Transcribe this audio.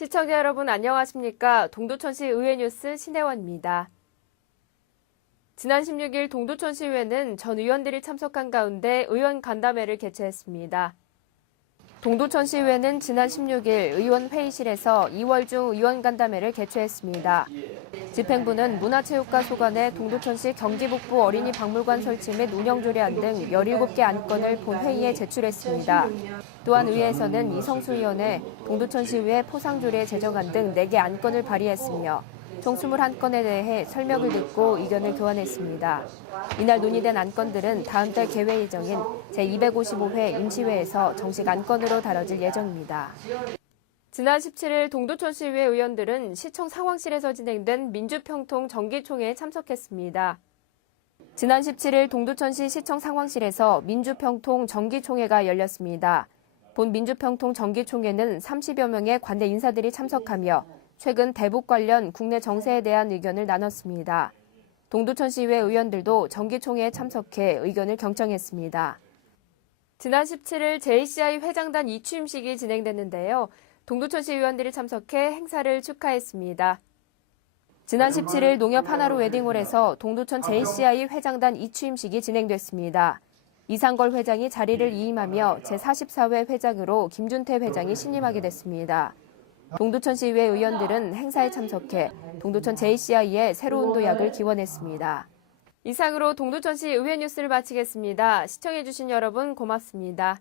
시청자 여러분 안녕하십니까? 동두천시 의회 뉴스 신혜원입니다. 지난 16일 동두천시 의회는 전 의원들이 참석한 가운데 의원 간담회를 개최했습니다. 동두천시 의회는 지난 16일 의원 회의실에서 2월 중 의원 간담회를 개최했습니다. 집행부는 문화체육과 소관의 동두천시 경기북부 어린이 박물관 설치 및 운영 조례안 등 17개 안건을 본회의에 제출했습니다. 또한 의회에서는 이성수 의원의 동두천시의회 포상조례 제정안 등 4개 안건을 발의했으며 총 21건에 대해 설명을 듣고 의견을 교환했습니다. 이날 논의된 안건들은 다음 달 개회 예정인 제255회 임시회에서 정식 안건으로 다뤄질 예정입니다. 지난 17일 동두천시의회 의원들은 시청 상황실에서 진행된 민주평통 정기총회에 참석했습니다. 지난 17일 동두천시 시청 상황실에서 민주평통 정기총회가 열렸습니다. 본 민주평통 정기총회는 30여 명의 관내 인사들이 참석하며 최근 대북 관련 국내 정세에 대한 의견을 나눴습니다. 동두천시의회 의원들도 정기총회에 참석해 의견을 경청했습니다. 지난 17일 JCI 회장단 이취임식이 진행됐는데요. 동두천시 의원들이 참석해 행사를 축하했습니다. 지난 17일 농협 하나로 웨딩홀에서 동두천 JCI 회장단 이취임식이 진행됐습니다. 이상걸 회장이 자리를 이임하며 제44회 회장으로 김준태 회장이 신임하게 됐습니다. 동두천시의회 의원들은 행사에 참석해 동두천 JCI의 새로운 도약을 기원했습니다. 이상으로 동두천시 의회 뉴스를 마치겠습니다. 시청해주신 여러분 고맙습니다.